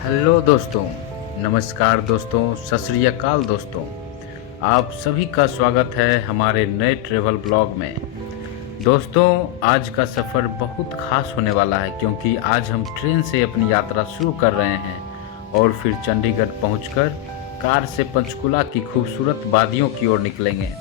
Hello दोस्तों, नमस्कार दोस्तों, सत श्री अकाल दोस्तों। आप सभी का स्वागत है हमारे नए ट्रैवल ब्लॉग में। दोस्तों, आज का सफ़र बहुत खास होने वाला है क्योंकि आज हम ट्रेन से अपनी यात्रा शुरू कर रहे हैं और फिर चंडीगढ़ पहुंचकर कार से पंचकुला की खूबसूरत वादियों की ओर निकलेंगे।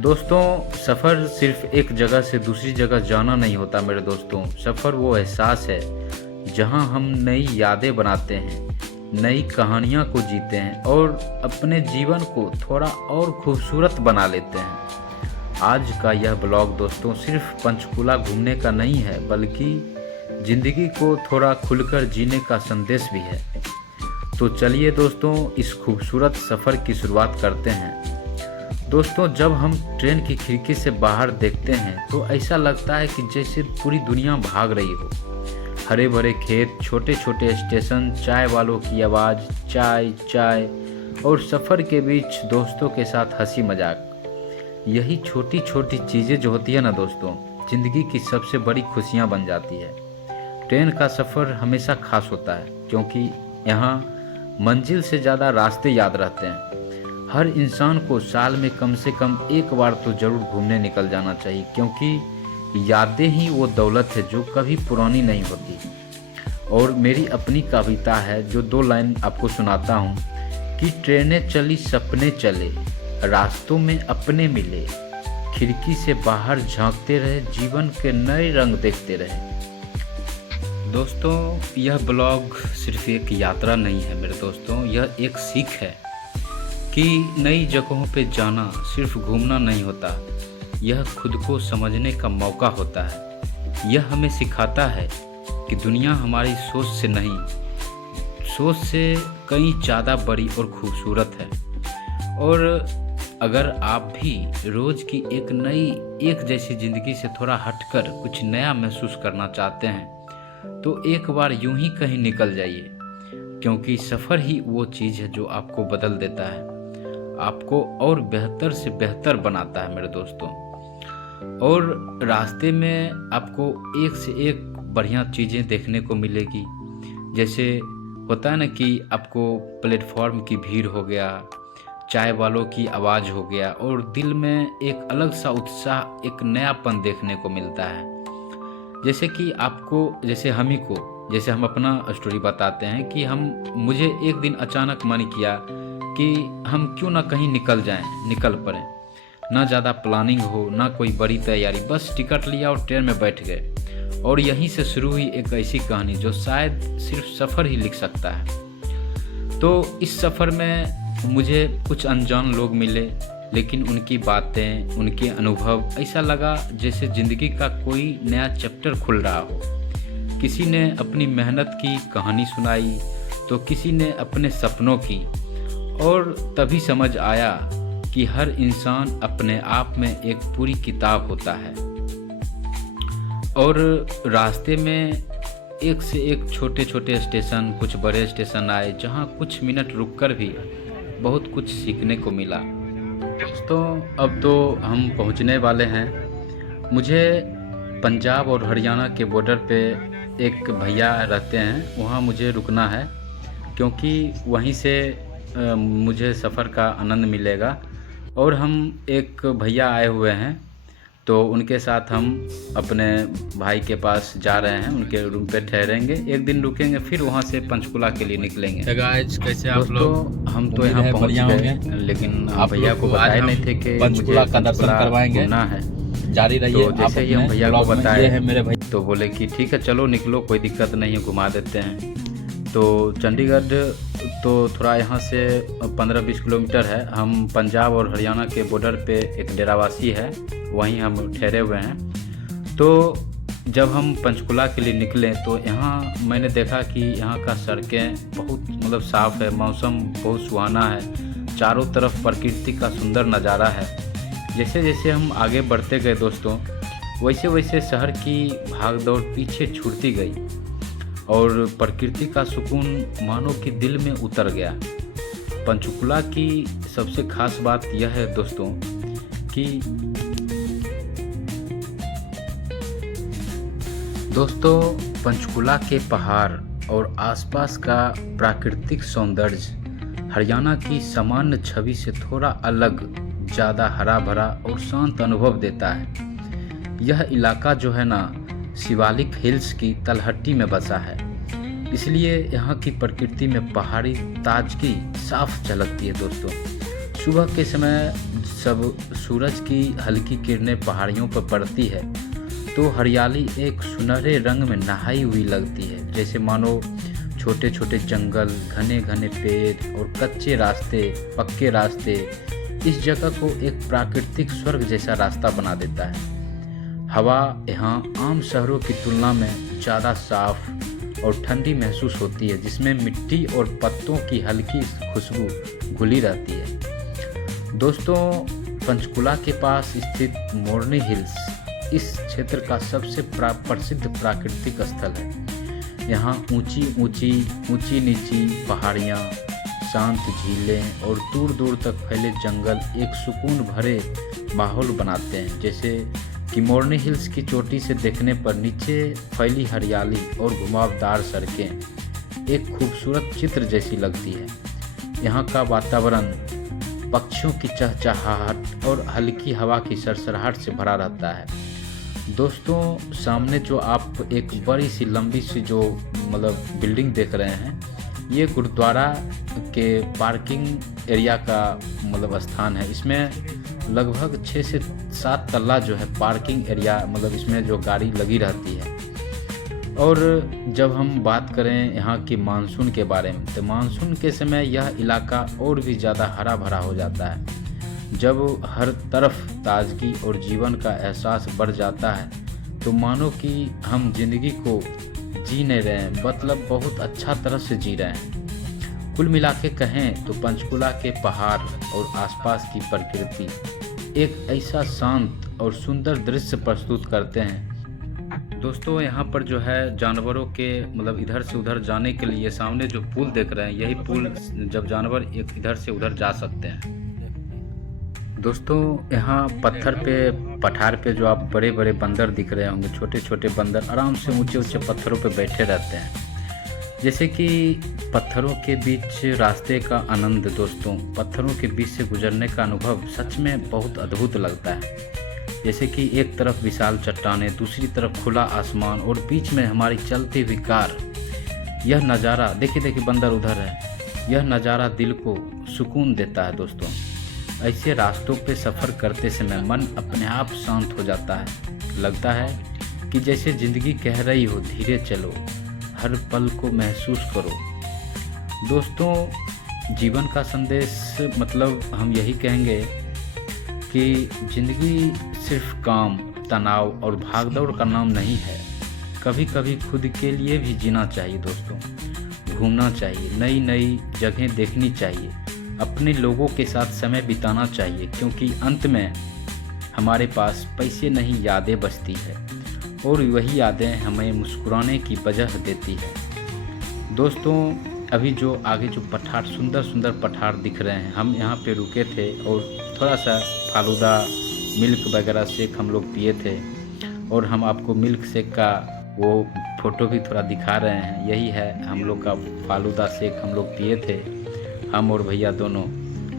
दोस्तों, सफ़र सिर्फ एक जगह से दूसरी जगह जाना नहीं होता मेरे दोस्तों। सफ़र वो एहसास है जहां हम नई यादें बनाते हैं, नई कहानियां को जीते हैं और अपने जीवन को थोड़ा और खूबसूरत बना लेते हैं। आज का यह ब्लॉग दोस्तों सिर्फ पंचकुला घूमने का नहीं है, बल्कि ज़िंदगी को थोड़ा खुलकर जीने का संदेश भी है। तो चलिए दोस्तों, इस खूबसूरत सफ़र की शुरुआत करते हैं। दोस्तों, जब हम ट्रेन की खिड़की से बाहर देखते हैं तो ऐसा लगता है कि जैसे पूरी दुनिया भाग रही हो। हरे भरे खेत, छोटे छोटे स्टेशन, चाय वालों की आवाज़, चाय चाय और सफ़र के बीच दोस्तों के साथ हंसी मजाक। यही छोटी छोटी चीज़ें जो होती है ना दोस्तों, ज़िंदगी की सबसे बड़ी खुशियाँ बन जाती है। ट्रेन का सफ़र हमेशा खास होता है क्योंकि यहाँ मंजिल से ज़्यादा रास्ते याद रहते हैं। हर इंसान को साल में कम से कम एक बार तो ज़रूर घूमने निकल जाना चाहिए, क्योंकि यादें ही वो दौलत है जो कभी पुरानी नहीं होती। और मेरी अपनी कविता है जो 2 लाइन आपको सुनाता हूँ कि ट्रेनें चली सपने चले, रास्तों में अपने मिले, खिड़की से बाहर झांकते रहे, जीवन के नए रंग देखते रहे। दोस्तों, यह ब्लॉग सिर्फ एक यात्रा नहीं है मेरे दोस्तों, यह एक सीख है कि नई जगहों पे जाना सिर्फ घूमना नहीं होता, यह खुद को समझने का मौका होता है। यह हमें सिखाता है कि दुनिया हमारी सोच से नहीं, सोच से कहीं ज़्यादा बड़ी और खूबसूरत है। और अगर आप भी रोज़ की एक जैसी ज़िंदगी से थोड़ा हटकर कुछ नया महसूस करना चाहते हैं तो एक बार यूं ही कहीं निकल जाइए, क्योंकि सफ़र ही वो चीज़ है जो आपको बदल देता है, आपको और बेहतर से बेहतर बनाता है मेरे दोस्तों। और रास्ते में आपको एक से एक बढ़िया चीज़ें देखने को मिलेगी। जैसे होता है ना कि आपको प्लेटफॉर्म की भीड़ हो गया, चाय वालों की आवाज़ हो गया, और दिल में एक अलग सा उत्साह, एक नयापन देखने को मिलता है। जैसे कि आपको, जैसे हम अपना स्टोरी बताते हैं कि मुझे एक दिन अचानक मन किया कि हम क्यों ना कहीं निकल पड़े। ना ज़्यादा प्लानिंग हो, ना कोई बड़ी तैयारी, बस टिकट लिया और ट्रेन में बैठ गए। और यहीं से शुरू हुई एक ऐसी कहानी जो शायद सिर्फ सफ़र ही लिख सकता है। तो इस सफ़र में मुझे कुछ अनजान लोग मिले, लेकिन उनकी बातें, उनके अनुभव, ऐसा लगा जैसे ज़िंदगी का कोई नया चैप्टर खुल रहा हो। किसी ने अपनी मेहनत की कहानी सुनाई तो किसी ने अपने सपनों की, और तभी समझ आया कि हर इंसान अपने आप में एक पूरी किताब होता है। और रास्ते में एक से एक छोटे छोटे स्टेशन, कुछ बड़े स्टेशन आए जहां कुछ मिनट रुककर भी बहुत कुछ सीखने को मिला। दोस्तों, अब तो हम पहुंचने वाले हैं। मुझे पंजाब और हरियाणा के बॉर्डर पे एक भैया रहते हैं, वहाँ मुझे रुकना है क्योंकि वहीं से मुझे सफ़र का आनंद मिलेगा। और हम एक भैया आए हुए हैं तो उनके साथ हम अपने भाई के पास जा रहे हैं, उनके रूम पे ठहरेंगे, एक दिन रुकेंगे, फिर वहाँ से पंचकुला के लिए निकलेंगे। गाइस, कैसे आप लोग? हम तो यहाँ पहुँच गए, लेकिन आप भैया को बताए नहीं थे कि पंचकुला का दर्शन करवाएंगे, घूमना है। जारी रहिए। तो जैसे ही हम भैया को बताए हैं मेरे भाई, तो बोले कि ठीक है चलो निकलो, कोई दिक्कत नहीं है, घुमा देते हैं। तो चंडीगढ़ तो थोड़ा यहाँ से 15-20 किलोमीटर है। हम पंजाब और हरियाणा के बॉर्डर पे एक डेरावासी है, वहीं हम ठहरे हुए हैं। तो जब हम पंचकुला के लिए निकले तो यहाँ मैंने देखा कि यहाँ का सड़कें बहुत साफ़ है, मौसम बहुत सुहाना है, चारों तरफ प्रकृति का सुंदर नज़ारा है। जैसे जैसे हम आगे बढ़ते गए दोस्तों, वैसे वैसे शहर की भागदौड़ पीछे छूटती गई और प्रकृति का सुकून मानो कि दिल में उतर गया। पंचकुला की सबसे खास बात यह है दोस्तों कि पंचकुला के पहाड़ और आसपास का प्राकृतिक सौंदर्य हरियाणा की सामान्य छवि से थोड़ा अलग, ज़्यादा हरा भरा और शांत अनुभव देता है। यह इलाका जो है ना शिवालिक हिल्स की तलहटी में बसा है, इसलिए यहाँ की प्रकृति में पहाड़ी ताजगी साफ झलकती है दोस्तों। सुबह के समय सब सूरज की हल्की किरणें पहाड़ियों पर पड़ती है तो हरियाली एक सुनहरे रंग में नहाई हुई लगती है, जैसे मानो छोटे छोटे जंगल, घने घने पेड़ और कच्चे रास्ते, पक्के रास्ते इस जगह को एक प्राकृतिक स्वर्ग जैसा रास्ता बना देता है। हवा यहाँ आम शहरों की तुलना में ज़्यादा साफ और ठंडी महसूस होती है, जिसमें मिट्टी और पत्तों की हल्की खुशबू घुली रहती है। दोस्तों, पंचकुला के पास स्थित मोरनी हिल्स इस क्षेत्र का सबसे प्रसिद्ध प्राकृतिक स्थल है। यहाँ ऊंची नीची पहाड़ियाँ, शांत झीलें और दूर दूर तक फैले जंगल एक सुकून भरे माहौल बनाते हैं। जैसे कि मोरनी हिल्स की चोटी से देखने पर नीचे फैली हरियाली और घुमावदार सड़कें एक खूबसूरत चित्र जैसी लगती है। यहाँ का वातावरण पक्षियों की चहचहाहट और हल्की हवा की सरसराहट से भरा रहता है। दोस्तों, सामने जो आप एक बड़ी सी लंबी सी जो बिल्डिंग देख रहे हैं, ये गुरुद्वारा के पार्किंग एरिया का स्थान है। इसमें लगभग 6 से 7 तल्ला जो है पार्किंग एरिया, इसमें जो गाड़ी लगी रहती है। और जब हम बात करें यहाँ की मानसून के बारे में, तो मानसून के समय यह इलाका और भी ज़्यादा हरा भरा हो जाता है। जब हर तरफ ताजगी और जीवन का एहसास बढ़ जाता है तो मानो कि हम जिंदगी को जी नहीं रहे हैं, बहुत अच्छा तरह से जी रहे हैं। कुल मिला के कहें तो पंचकुला के पहाड़ और आसपास की प्रकृति एक ऐसा शांत और सुंदर दृश्य प्रस्तुत करते हैं। दोस्तों, यहाँ पर जो है जानवरों के इधर से उधर जाने के लिए सामने जो पुल देख रहे हैं, यही पुल जब जानवर एक इधर से उधर जा सकते हैं। दोस्तों, यहाँ पठार पे जो आप बड़े बड़े बंदर दिख रहे होंगे, छोटे छोटे बंदर आराम से ऊंचे ऊंचे पत्थरों पे बैठे रहते हैं। जैसे कि पत्थरों के बीच रास्ते का आनंद, दोस्तों पत्थरों के बीच से गुजरने का अनुभव सच में बहुत अद्भुत लगता है। जैसे कि एक तरफ विशाल चट्टानें, दूसरी तरफ खुला आसमान और बीच में हमारी चलती हुई कार। यह नज़ारा देखिए बंदर उधर है, यह नज़ारा दिल को सुकून देता है। दोस्तों, ऐसे रास्तों पे सफ़र करते समय मन अपने आप शांत हो जाता है। लगता है कि जैसे ज़िंदगी कह रही हो, धीरे चलो, हर पल को महसूस करो। दोस्तों, जीवन का संदेश हम यही कहेंगे कि ज़िंदगी सिर्फ काम, तनाव और भागदौड़ का नाम नहीं है। कभी कभी खुद के लिए भी जीना चाहिए दोस्तों, घूमना चाहिए, नई नई जगहें देखनी चाहिए, अपने लोगों के साथ समय बिताना चाहिए, क्योंकि अंत में हमारे पास पैसे नहीं, यादें बचती है और वही यादें हमें मुस्कुराने की वजह देती है। दोस्तों, अभी जो आगे जो पठार, सुंदर सुंदर पठार दिख रहे हैं, हम यहाँ पे रुके थे और थोड़ा सा फालूदा, मिल्क वगैरह शेक हम लोग पिए थे और हम आपको मिल्क शेक का वो फ़ोटो भी थोड़ा दिखा रहे हैं। यही है हम लोग का फालूदा शेक, हम लोग पिए थे, हम और भैया दोनों,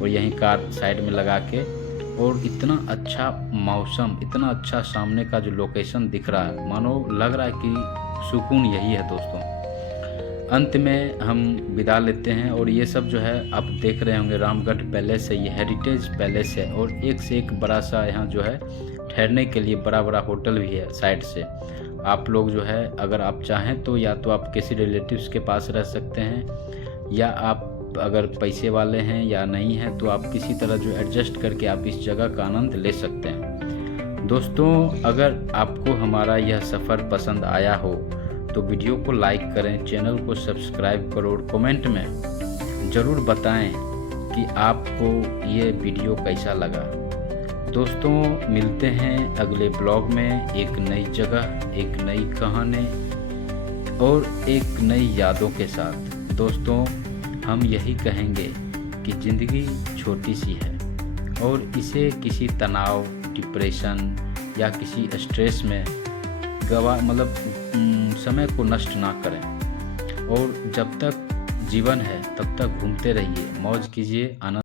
और यहीं कार साइड में लगा के। और इतना अच्छा मौसम, इतना अच्छा सामने का जो लोकेशन दिख रहा है, मानो लग रहा है कि सुकून यही है। दोस्तों, अंत में हम विदा लेते हैं और ये सब जो है आप देख रहे होंगे रामगढ़ पैलेस है, ये हेरिटेज पैलेस है और एक से एक बड़ा सा यहाँ जो है ठहरने के लिए बड़ा बड़ा होटल भी है साइड से। आप लोग जो है अगर आप चाहें तो या तो आप किसी रिलेटिव्स के पास रह सकते हैं, या आप अगर पैसे वाले हैं या नहीं हैं तो आप किसी तरह जो एडजस्ट करके आप इस जगह का आनंद ले सकते हैं। दोस्तों, अगर आपको हमारा यह सफ़र पसंद आया हो तो वीडियो को लाइक करें, चैनल को सब्सक्राइब करो और कमेंट में ज़रूर बताएं कि आपको ये वीडियो कैसा लगा। दोस्तों, मिलते हैं अगले ब्लॉग में एक नई जगह, एक नई कहानी और एक नई यादों के साथ। दोस्तों, हम यही कहेंगे कि ज़िंदगी छोटी सी है और इसे किसी तनाव, डिप्रेशन या किसी स्ट्रेस में समय को नष्ट ना करें। और जब तक जीवन है तब तक घूमते रहिए, मौज कीजिए, आनंद